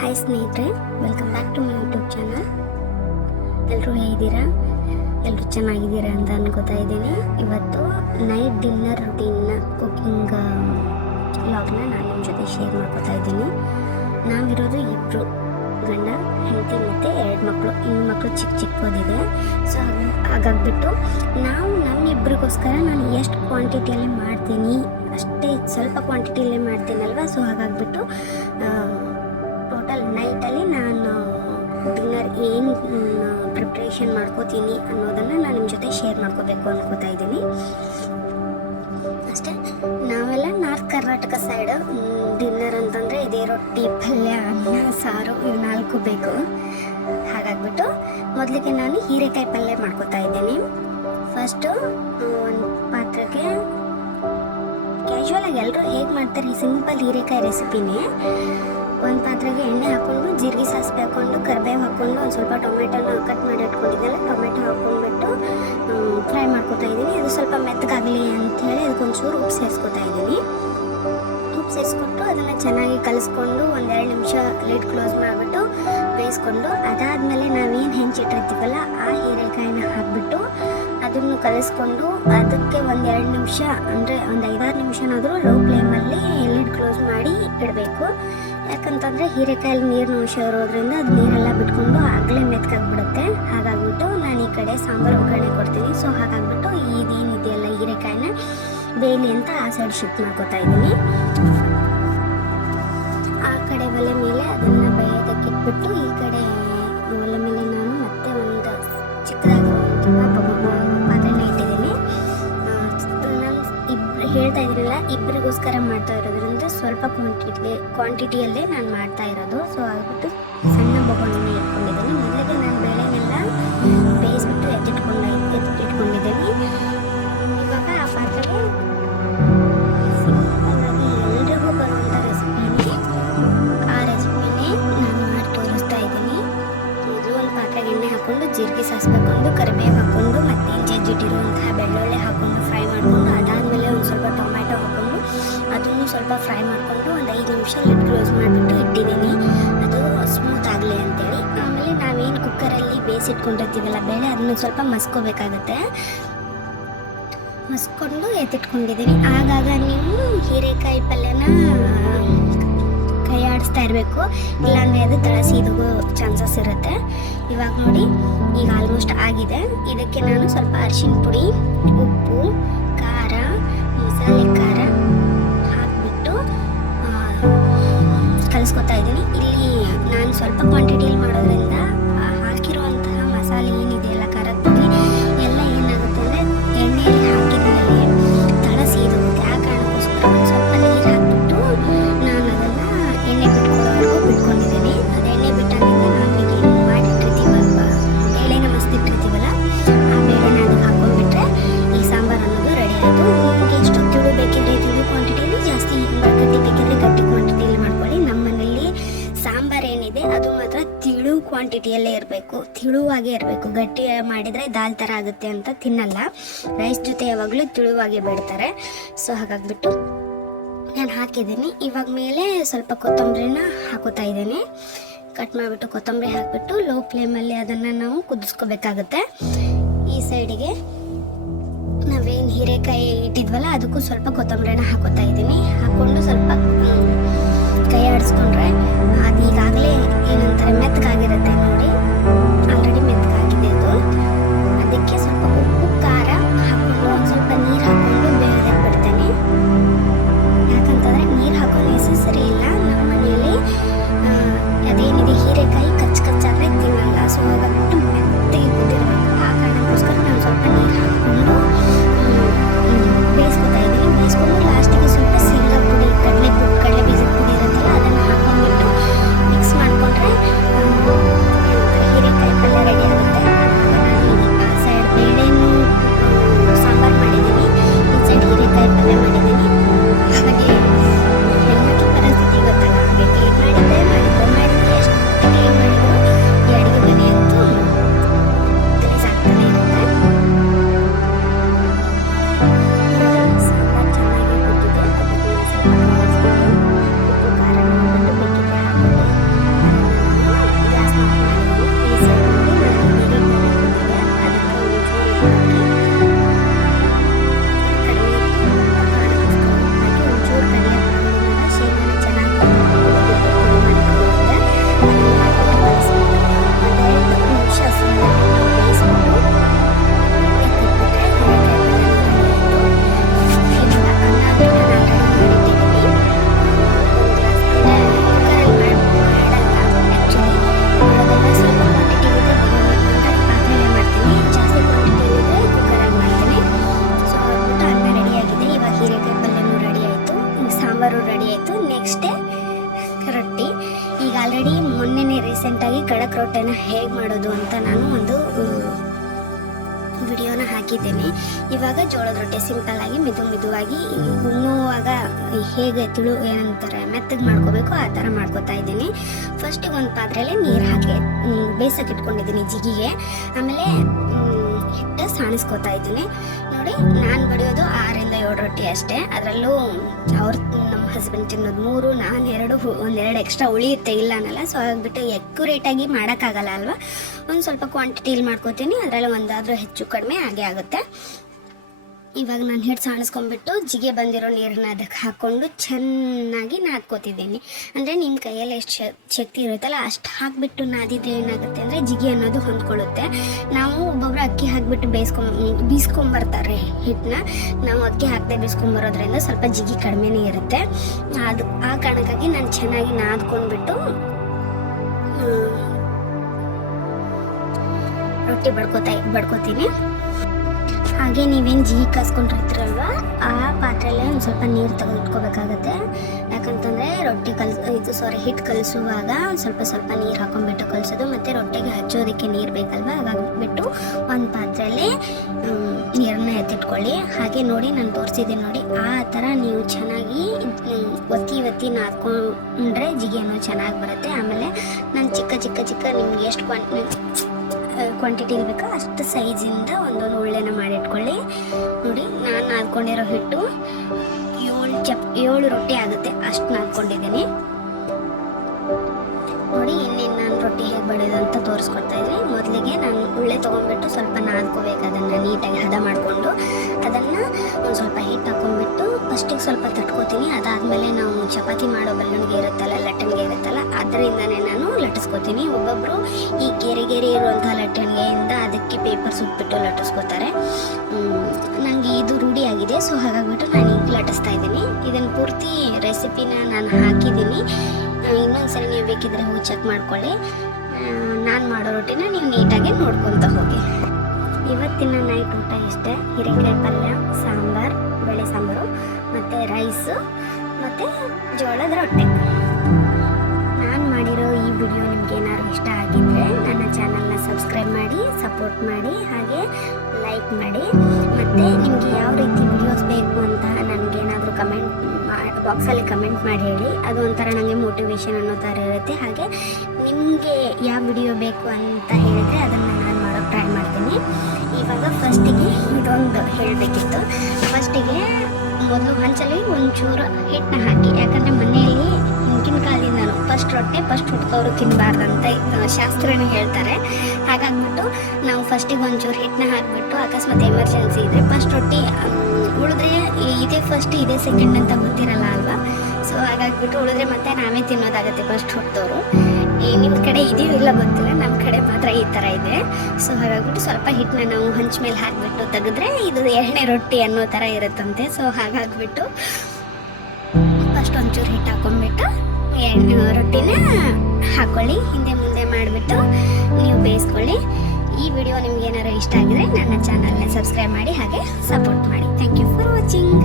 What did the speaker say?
Hi ಸ್ನೇಹಿತರೆ welcome back to my YouTube channel ಎಲ್ಲರೂ ಹೇಗಿದ್ದೀರಾ? ಎಲ್ಲರೂ ಚೆನ್ನಾಗಿದ್ದೀರಾ ಅಂತ ಅನ್ಕೋತಾ ಇದ್ದೀನಿ. ಇವತ್ತು ನೈಟ್ ಡಿನ್ನರ್ ರುಟೀನ್ನ ಕುಕಿಂಗ್ ಲಾಗ್ನ ನಾನು ನಿಮ್ಮ ಜೊತೆ ಶೇರ್ ಮಾಡ್ಕೋತಾ ಇದ್ದೀನಿ. ನಾವಿರೋದು ಇಬ್ಬರು ಗಂಡ, ಹೆಂಡತಿ ಮತ್ತು ಎರಡು ಮಕ್ಕಳು ಇನ್ನು ಮಕ್ಕಳು ಚಿಕ್ಕ ಚಿಕ್ಕದಿದೆ ಸೊ ಹಾಗಾಗ್ಬಿಟ್ಟು ನಾವು ನಮ್ಮಿಬ್ಬರಿಗೋಸ್ಕರ ನಾನು ಎಷ್ಟು ಕ್ವಾಂಟಿಟಿಯಲ್ಲಿ ಮಾಡ್ತೀನಿ? ಅಷ್ಟೇ ಸ್ವಲ್ಪ ಕ್ವಾಂಟಿಟಿಯಲ್ಲಿ ಮಾಡ್ತೀನಲ್ವ? ಸೊ ಹಾಗಾಗ್ಬಿಟ್ಟು ನೈಟಲ್ಲಿ ನಾನು ಡಿನ್ನರ್ ಏನು ಪ್ರಿಪ್ರೇಷನ್ ಮಾಡ್ಕೋತೀನಿ ಅನ್ನೋದನ್ನು ನಾನು ನಿಮ್ಮ ಜೊತೆ ಶೇರ್ ಮಾಡ್ಕೋಬೇಕು ಅನ್ಕೋತಾ ಇದ್ದೀನಿ. ಅಷ್ಟೇ, ನಾವೆಲ್ಲ ನಾರ್ತ್ ಕರ್ನಾಟಕ ಸೈಡ್ ಡಿನ್ನರ್ ಅಂತಂದರೆ ಇದೇ ರೊಟ್ಟಿ, ಪಲ್ಯ, ಅನ್ನ, ಸಾರು ಇವು ನಾಲ್ಕು ಬೇಕು. ಹಾಗಾಗ್ಬಿಟ್ಟು ಮೊದಲಿಗೆ ನಾನು ಹೀರೆಕಾಯಿ ಪಲ್ಯ ಮಾಡ್ಕೋತಾ ಇದ್ದೀನಿ. ಫಸ್ಟು ಒಂದು ಪಾತ್ರಕ್ಕೆ ಕ್ಯಾಶುವಲಾಗಿ ಎಲ್ಲರೂ ಹೇಗೆ ಮಾಡ್ತಾರೆ ಸಿಂಪಲ್ ಹೀರೆಕಾಯಿ ರೆಸಿಪಿನೇ ಒಂದು ಪಾತ್ರೆಗೆ ಎಣ್ಣೆ ಹಾಕ್ಕೊಂಡು, ಜೀರಿಗೆ ಸಾಸಿವೆ ಹಾಕ್ಕೊಂಡು, ಕರಿಬೇವು ಹಾಕ್ಕೊಂಡು, ಒಂದು ಸ್ವಲ್ಪ ಟೊಮೆಟೊನ ಕಟ್ ಮಾಡಿ ಇಟ್ಕೊಂಡಿದ್ದೆಲ್ಲ ಟೊಮೆಟೊ ಹಾಕ್ಕೊಂಡ್ಬಿಟ್ಟು ಫ್ರೈ ಮಾಡ್ಕೊತಾ ಇದ್ದೀನಿ. ಅದು ಸ್ವಲ್ಪ ಮೆತ್ತಗಾಗಲಿ ಅಂಥೇಳಿ ಅದಕ್ಕೊಂಚೂರು ಉಪ್ಪು ಸೇರಿಸ್ಕೊತಾ ಇದ್ದೀನಿ. ಉಪ್ಪು ಸೇರಿಸ್ಕೊಟ್ಟು ಅದನ್ನು ಚೆನ್ನಾಗಿ ಕಲಿಸ್ಕೊಂಡು ಒಂದೆರಡು ನಿಮಿಷ ಲಿಡ್ ಕ್ಲೋಸ್ ಮಾಡಿಬಿಟ್ಟು ಬೇಯಿಸ್ಕೊಂಡು, ಅದಾದಮೇಲೆ ನಾವೇನು ಹೆಂಚಿಟ್ಟಿರ್ತೀವಲ್ಲ, ಆ ಹೀರೆಕಾಯಿನ ಹಾಕಿಬಿಟ್ಟು ಅದನ್ನು ಕಲಿಸ್ಕೊಂಡು ಅದಕ್ಕೆ ಒಂದೆರಡು ನಿಮಿಷ, ಅಂದರೆ ಒಂದು ಐದಾರು ನಿಮಿಷನಾದರೂ ಲೋ ಫ್ಲೇಮಲ್ಲಿ ಲಿಡ್ ಕ್ಲೋಸ್ ಮಾಡಿ ಇಡಬೇಕು. ಯಾಕಂತಂದರೆ ಹೀರೆಕಾಯಲ್ಲಿ ಅಂಶ ಇರೋದ್ರಿಂದ ಅದು ನೀರೆಲ್ಲ ಬಿಟ್ಕೊಂಡು ಆಗಲೇ ಮೆತ್ಕಾಗ್ಬಿಡುತ್ತೆ. ಹಾಗಾಗ್ಬಿಟ್ಟು ನಾನು ಈ ಕಡೆ ಸಾಂಬಾರು ಒಗ್ಗರಣೆ ಕೊಡ್ತೀನಿ. ಸೊ ಹಾಗಾಗ್ಬಿಟ್ಟು ಇದೇನಿದೆಯಲ್ಲ ಹೀರೆಕಾಯಿನ ಬೇಲಿ ಅಂತ ಆ ಸೈಡ್ ಶಿಫ್ಟ್ ಮಾಡ್ಕೊತಾ ಇದ್ದೀನಿ. ಆ ಕಡೆ ಒಲೆ ಮೇಲೆ ಅದನ್ನು ಬೇಯೋದಕ್ಕೆ ಇಟ್ಬಿಟ್ಟು ಈ ಕಡೆ ಒಲೆ ಮೇಲೆ ನಾನು ಮತ್ತೆ ಒಂದು ಚಿಕ್ಕದಾಗಿ ಪಾತ್ರೆನ ಇಟ್ಟಿದ್ದೀನಿ. ನಾನು ಇಬ್ಬರು ಹೇಳ್ತಾ ಇದ್ದೀನಲ್ಲ ಇಬ್ಬರಿಗೋಸ್ಕರ ಮಾಡ್ತಾ ಇರೋದ್ರಿಂದ ಸ್ವಲ್ಪ ಕ್ವಾಂಟಿಟಿ ಕ್ವಾಂಟಿಟಿಯಲ್ಲೇ ನಾನು ಮಾಡ್ತಾ ಇರೋದು. ಸೊ ಆಗ್ಬಿಟ್ಟು ಸಣ್ಣ ಬೊಗಣನೆ ಸ್ವಲ್ಪ ಫ್ರೈ ಮಾಡಿಕೊಂಡು ಒಂದು ಐದು ನಿಮಿಷ ಲಿಡ್ ಕ್ಲೋಸ್ ಮಾಡಿಬಿಟ್ಟು ಇಟ್ಟಿದ್ದೀನಿ. ಅದು ಸ್ಮೂತ್ ಆಗಲಿ ಅಂತೇಳಿ. ಆಮೇಲೆ ನಾವೇನು ಕುಕ್ಕರಲ್ಲಿ ಬೇಯಿಸಿಟ್ಕೊಂಡಿರ್ತೀವಲ್ಲ, ಬೇಳೆ ಅದನ್ನು ಸ್ವಲ್ಪ ಮಸ್ಕೋಬೇಕಾಗುತ್ತೆ. ಮಸ್ಕೊಂಡು ಎತ್ತಿಟ್ಕೊಂಡಿದ್ದೀನಿ. ಆಗಾಗ ನೀವು ಹೀರೆಕಾಯಿ ಪಲ್ಯನ ಕೈ ಆಡಿಸ್ತಾ ಇರಬೇಕು. ಇಲ್ಲಾಂದರೆ ಅದು ತಳ ಸೀದೋಗೋ ಚಾನ್ಸಸ್ ಇರುತ್ತೆ. ಇವಾಗ ನೋಡಿ, ಈಗ ಆಲ್ಮೋಸ್ಟ್ ಆಗಿದೆ. ಇದಕ್ಕೆ ನಾನು ಸ್ವಲ್ಪ ಅರಿಶಿನ ಪುಡಿ, ಉಪ್ಪು ಕಲಿಸ್ಕೊತಾ ಇದ್ದೀನಿ. ಇಲ್ಲಿ ನಾನು ಸ್ವಲ್ಪ ಕ್ವಾಂಟಿಟಿಯಲ್ಲೇ ಇರಬೇಕು, ತಿಳುವಾಗೇ ಇರಬೇಕು. ಗಟ್ಟಿ ಮಾಡಿದರೆ ದಾಲ್ ಥರ ಆಗುತ್ತೆ ಅಂತ ತಿನ್ನಲ್ಲ. ರೈಸ್ ಜೊತೆ ಯಾವಾಗಲೂ ತಿಳುವಾಗೆ ಬಿಡ್ತಾರೆ. ಸೊ ಹಾಗಾಗ್ಬಿಟ್ಟು ನಾನು ಹಾಕಿದ್ದೀನಿ. ಇವಾಗ ಮೇಲೆ ಸ್ವಲ್ಪ ಕೊತ್ತಂಬರಿನ ಹಾಕೋತಾ ಇದ್ದೀನಿ. ಕಟ್ ಮಾಡಿಬಿಟ್ಟು ಕೊತ್ತಂಬರಿ ಹಾಕಿಬಿಟ್ಟು ಲೋ ಫ್ಲೇಮಲ್ಲಿ ಅದನ್ನು ನಾವು ಕುದಿಸ್ಕೋಬೇಕಾಗುತ್ತೆ. ಈ ಸೈಡಿಗೆ ನಾವೇನು ಹೀರೆಕಾಯಿ ಇಟ್ಟಿದ್ವಲ್ಲ, ಅದಕ್ಕೂ ಸ್ವಲ್ಪ ಕೊತ್ತಂಬರಿನ ಹಾಕೋತಾ ಇದ್ದೀನಿ. ಹಾಕ್ಕೊಂಡು ಸ್ವಲ್ಪ ಕೈ ಆಡಿಸ್ಕೊಂಡ್ರೆ ಅದು ಈಗಾಗಲೇ ಏನಂತಾರೆ ಮೆತ್ತಗಾಗಿರುತ್ತೆ ನೋಡಿ ಆಲ್ರೆಡಿ ಮೊನ್ನೆನೇ ರೀಸೆಂಟಾಗಿ ಖಡಕ್ ರೊಟ್ಟೆನ ಹೇಗೆ ಮಾಡೋದು ಅಂತ ನಾನು ಒಂದು ವಿಡಿಯೋನ ಹಾಕಿದ್ದೇನೆ. ಇವಾಗ ಜೋಳದ ರೊಟ್ಟೆ ಸಿಂಪಲ್ ಆಗಿ ಮಿದು ಮಿದುವಾಗಿ ಉಣ್ಣುವಾಗ ಹೇಗೆ ತಿಳು ಏನಂತಾರೆ ಮೆತ್ತಗೆ ಮಾಡ್ಕೋಬೇಕು ಆ ಥರ ಮಾಡ್ಕೋತಾ ಇದ್ದೀನಿ. ಫಸ್ಟಿಗೆ ಒಂದು ಪಾತ್ರೆಯಲ್ಲಿ ನೀರು ಹಾಕಿ ಬೇಸಕ್ಕೆ ಇಟ್ಕೊಂಡಿದ್ದೀನಿ ಜಿಗಿಗೆ. ಆಮೇಲೆ ಹಿಟ್ಟು ಸಾಣಿಸ್ಕೋತಾ ಇದ್ದೀನಿ. ನೋಡಿ, ನಾನು ಬಡಿಯೋದು ಆರಿಂದ ಏಳು ರೊಟ್ಟಿ ಅಷ್ಟೇ. ಅದರಲ್ಲೂ ಅವ್ರು ಹಸ್ಬೆಂಡ್ ತಿನ್ನೋದು ಮೂರು, ನಾನು ಎರಡು ಒಂದೆರಡು ಎಕ್ಸ್ಟ್ರಾ ಉಳಿಯುತ್ತೆ ಇಲ್ಲ ಅನ್ನಲ್ಲ. ಸೊ ಆಗಿಬಿಟ್ಟು ಎಕ್ಯುರೇಟಾಗಿ ಮಾಡೋಕ್ಕಾಗಲ್ಲ ಅಲ್ವಾ? ಒಂದು ಸ್ವಲ್ಪ ಕ್ವಾಂಟಿಟಿಲಿ ಮಾಡ್ಕೋತೀನಿ. ಅದರಲ್ಲಿ ಒಂದಾದರೂ ಹೆಚ್ಚು ಕಡಿಮೆ ಆಗೇ ಆಗುತ್ತೆ. ಇವಾಗ ನಾನು ಹಿಟ್ಟು ಸಾಣಿಸ್ಕೊಂಡ್ಬಿಟ್ಟು ಜಿಗೆ ಬಂದಿರೋ ನೀರನ್ನ ಅದಕ್ಕೆ ಹಾಕ್ಕೊಂಡು ಚೆನ್ನಾಗಿ ನಾದ್ಕೋತಿದ್ದೀನಿ. ಅಂದರೆ ನಿಮ್ಮ ಕೈಯಲ್ಲಿ ಎಷ್ಟು ಶಕ್ತಿ ಇರುತ್ತಲ್ಲ ಅಷ್ಟು ಹಾಕಿಬಿಟ್ಟು ನಾದಿದ್ರೆ ಏನಾಗುತ್ತೆ ಅಂದರೆ ಜಿಗೆ ಅನ್ನೋದು ಹೊಂದ್ಕೊಳ್ಳುತ್ತೆ. ನಾವು ಒಬ್ಬೊಬ್ರು ಅಕ್ಕಿ ಹಾಕಿಬಿಟ್ಟು ಬೇಯಿಸ್ಕೊಂಡ್ ಬೀಸ್ಕೊಂಬರ್ತಾರೆ ಹಿಟ್ಟನ್ನ. ನಾವು ಅಕ್ಕಿ ಹಾಕದೆ ಬೀಸ್ಕೊಂಬರೋದ್ರಿಂದ ಸ್ವಲ್ಪ ಜಿಗಿ ಕಡಿಮೆನೇ ಇರುತ್ತೆ. ಅದು, ಆ ಕಾರಣಕ್ಕಾಗಿ ನಾನು ಚೆನ್ನಾಗಿ ನಾದ್ಕೊಂಡ್ಬಿಟ್ಟು ರೊಟ್ಟಿ ಬಡ್ಕೋತಾ, ಬಡ್ಕೋತೀನಿ. ಹಾಗೆ ನೀವೇನು ಜೀ ಕಾಸ್ಕೊಂಡಿರ್ತೀರಲ್ವ ಆ ಪಾತ್ರೆಯಲ್ಲೇ ಒಂದು ಸ್ವಲ್ಪ ನೀರು ತೆಗೆದಿಟ್ಕೋಬೇಕಾಗತ್ತೆ ಯಾಕಂತಂದರೆ ರೊಟ್ಟಿ ಕಲ್ ಇದು ಸಾರಿ ಹಿಟ್ಟು ಕಲಿಸುವಾಗ ಒಂದು ಸ್ವಲ್ಪ ಸ್ವಲ್ಪ ನೀರು ಹಾಕೊಂಡ್ಬಿಟ್ಟು ಕಲಿಸೋದು ಮತ್ತು ರೊಟ್ಟಿಗೆ ಹಚ್ಚೋದಕ್ಕೆ ನೀರು ಬೇಕಲ್ವ? ಹಾಗಾಗ್ಬಿಟ್ಟು ಒಂದು ಪಾತ್ರೆಯಲ್ಲಿ ನೀರನ್ನ ಎತ್ತಿಟ್ಕೊಳ್ಳಿ. ಹಾಗೆ ನೋಡಿ ನಾನು ತೋರಿಸಿದ್ದೀನಿ ನೋಡಿ, ಆ ಥರ ನೀವು ಚೆನ್ನಾಗಿ ಒತ್ತಿ ಒತ್ತಿ ನಾದ್ಕೊಂಡ್ರೆ ಜಿಗಿಯನ್ನು ಚೆನ್ನಾಗಿ ಬರುತ್ತೆ. ಆಮೇಲೆ ನಾನು ಚಿಕ್ಕ ಚಿಕ್ಕ ಚಿಕ್ಕ ನಿಮ್ಗೆ ಎಷ್ಟು ಕ್ವಾಂಟಿ ಕ್ವಾಂಟಿಟಿ ಬೇಕೋ ಅಷ್ಟು ಸೈಜಿಂದ ಒಂದೊಂದು ಉಳ್ಳೆನ ಮಾಡಿಟ್ಕೊಳ್ಳಿ. ನೋಡಿ, ನಾನು ನಾದ್ಕೊಂಡಿರೋ ಹಿಟ್ಟು ಏಳು ಚಪ್, ಏಳು ರೊಟ್ಟಿ ಆಗುತ್ತೆ, ಅಷ್ಟು ನಾದ್ಕೊಂಡಿದ್ದೀನಿ. ನೋಡಿ, ಇನ್ನೇನು ನಾನು ರೊಟ್ಟಿ ಹೇಗೆ ಬಡಿಯೋದು ಅಂತ ತೋರಿಸ್ಕೊಡ್ತಾ ಇದ್ದೀನಿ. ಮೊದಲಿಗೆ ನಾನು ಉಳ್ಳೆ ತೊಗೊಂಡ್ಬಿಟ್ಟು ಸ್ವಲ್ಪ ನಾದ್ಕೋಬೇಕು ಅದನ್ನು ನೀಟಾಗಿ ಹದ ಮಾಡಿಕೊಂಡು. ಅದನ್ನು ಒಂದು ಸ್ವಲ್ಪ ಹಿಟ್ಟು ಹಾಕೊಂಡ್ಬಿಟ್ಟು ಫಸ್ಟಿಗೆ ಸ್ವಲ್ಪ ತಟ್ಕೋತೀನಿ. ಅದಾದಮೇಲೆ ನಾವು ಚಪಾತಿ ಮಾಡೋ ಬೆಲ್ಲಣಿಗೆ ಇರುತ್ತಲ್ಲ ಲಟ್ಟಣಿಗೆ ಇರುತ್ತಲ್ಲ, ಅದರಿಂದನೇ ನಾನು ಲಟ್ಟಿಸ್ಕೋತೀನಿ. ಒಬ್ಬೊಬ್ಬರು ಈ ಗೆರೆ ಗೆರೆ ಇರುವಂಥ ಲಟ್ಟಣಿಗೆಯಿಂದ ಅದಕ್ಕೆ ಪೇಪರ್ ಸುಟ್ಬಿಟ್ಟು ಲಟ್ಟಿಸ್ಕೋತಾರೆ. ನನಗೆ ಇದು ರೂಢಿಯಾಗಿದೆ ಸೊ ಹಾಗಾಗ್ಬಿಟ್ಟು ನಾನು ಈಗ ಲಟ್ಟಿಸ್ತಾ ಇದ್ದೀನಿ. ಇದನ್ನು ಪೂರ್ತಿ ರೆಸಿಪಿನ ನಾನು ಹಾಕಿದ್ದೀನಿ. ಇನ್ನೊಂದು ಸರಿ ನೀವು ಬೇಕಿದ್ರೆ ಹೋಗಿ ಚೆಕ್ ಮಾಡ್ಕೊಳ್ಳಿ. ನಾನು ಮಾಡೋ ರೊಟ್ಟಿನ ನೀವು ನೀಟಾಗಿ ನೋಡ್ಕೊತ ಹೋಗಿ. ಇವತ್ತಿನ ನೈಟ್ ಊಟ ಇಷ್ಟೇ ಹಿರೇಕಾಯಿ ಪಲ್ಯ ರೈಸು ಮತ್ತು ಜೋಳದ ರೊಟ್ಟೆ. ನಾನು ಮಾಡಿರೋ ಈ ವಿಡಿಯೋ ನಿಮ್ಗೆ ಏನಾದ್ರು ಇಷ್ಟ ಆಗಿದ್ರೆ ನನ್ನ ಚಾನಲ್ನ ಸಬ್ಸ್ಕ್ರೈಬ್ ಮಾಡಿ, ಸಪೋರ್ಟ್ ಮಾಡಿ, ಹಾಗೆ ಲೈಕ್ ಮಾಡಿ. ಮತ್ತು ನಿಮಗೆ ಯಾವ ರೀತಿ ವಿಡಿಯೋಸ್ ಬೇಕು ಅಂತ ನನಗೇನಾದರೂ ಕಮೆಂಟ್ ಬಾಕ್ಸಲ್ಲಿ ಕಮೆಂಟ್ ಮಾಡಿ ಹೇಳಿ. ಅದು ಒಂಥರ ನನಗೆ ಮೋಟಿವೇಶನ್ ಅನ್ನೋ ಥರ ಇರುತ್ತೆ. ಹಾಗೆ ನಿಮಗೆ ಯಾವ ವಿಡಿಯೋ ಬೇಕು ಅಂತ ಹೇಳಿದರೆ ಅದನ್ನು ನಾನು ಮಾಡೋಕ್ಕೆ ಟ್ರೈ ಮಾಡ್ತೀನಿ. ಇವಾಗ ಫಸ್ಟಿಗೆ ಇದೊಂದು ಹೇಳಬೇಕಿತ್ತು. ಫಸ್ಟಿಗೆ ಮೊದಲು ಹಂಚಲ್ಲಿ ಒಂಚೂರು ಹಿಟ್ಟನ್ನ ಹಾಕಿ. ಯಾಕಂದರೆ ಮನೆಯಲ್ಲಿ ಹಿಂದಿನ ಕಾಲದಿಂದನೂ ಫಸ್ಟ್ ರೊಟ್ಟೆ ಫಸ್ಟ್ ಹುಟ್ಕೋರು ತಿನ್ನಬಾರ್ದಂತ ಶಾಸ್ತ್ರನೇ ಹೇಳ್ತಾರೆ. ಹಾಗಾಗ್ಬಿಟ್ಟು ನಾವು ಫಸ್ಟಿಗೆ ಒಂಚೂರು ಹಿಟ್ಟನ್ನ ಹಾಕಿಬಿಟ್ಟು ಅಕಸ್ಮಾತ್ ಎಮರ್ಜೆನ್ಸಿ ಇದ್ದರೆ ಫಸ್ಟ್ ರೊಟ್ಟಿ ಉಳಿದ್ರೆ ಇದೇ ಫಸ್ಟ್ ಇದೇ ಸೆಕೆಂಡ್ ಅಂತ ಗೊತ್ತಿರಲ್ಲ ಅಲ್ವಾ? ಸೊ ಹಾಗಾಗ್ಬಿಟ್ಟು ಉಳಿದ್ರೆ ಮತ್ತೆ ನಾವೇ ತಿನ್ನೋದಾಗತ್ತೆ ಫಸ್ಟ್ ಹುಟ್ಟಿದವರು ನಿಮ್ಮ ಕಡೆ ಇದೆಯೋ ಇಲ್ಲ ಗೊತ್ತಿಲ್ಲ ನಮ್ಮ ಕಡೆ ಮಾತ್ರ ಈ ಥರ ಇದೆ. ಸೊ ಹಾಗಾಗ್ಬಿಟ್ಟು ಸ್ವಲ್ಪ ಹಿಟ್ಟನ್ನ ನಾವು ಹಂಚ ಮೇಲೆ ಹಾಕಿಬಿಟ್ಟು ತೆಗೆದ್ರೆ ಇದು ಎಣ್ಣೆ ರೊಟ್ಟಿ ಅನ್ನೋ ಥರ ಇರುತ್ತಂತೆ. ಸೊ ಹಾಗಾಗ್ಬಿಟ್ಟು ಫಸ್ಟ್ ಒಂಚೂರು ಹಿಟ್ಟು ಹಾಕೊಂಡ್ಬಿಟ್ಟು ಎಣ್ಣೆ ರೊಟ್ಟಿನ ಹಾಕ್ಕೊಳ್ಳಿ ಹಿಂದೆ ಮುಂದೆ ಮಾಡಿಬಿಟ್ಟು ನೀವು ಬೇಯಿಸ್ಕೊಳ್ಳಿ. ಈ ವಿಡಿಯೋ ನಿಮ್ಗೆ ಏನಾರು ಇಷ್ಟ ಆಗಿದ್ರೆ ನನ್ನ ಚಾನಲ್ನ ಸಬ್ಸ್ಕ್ರೈಬ್ ಮಾಡಿ ಹಾಗೆ ಸಪೋರ್ಟ್ ಮಾಡಿ. Thank you for watching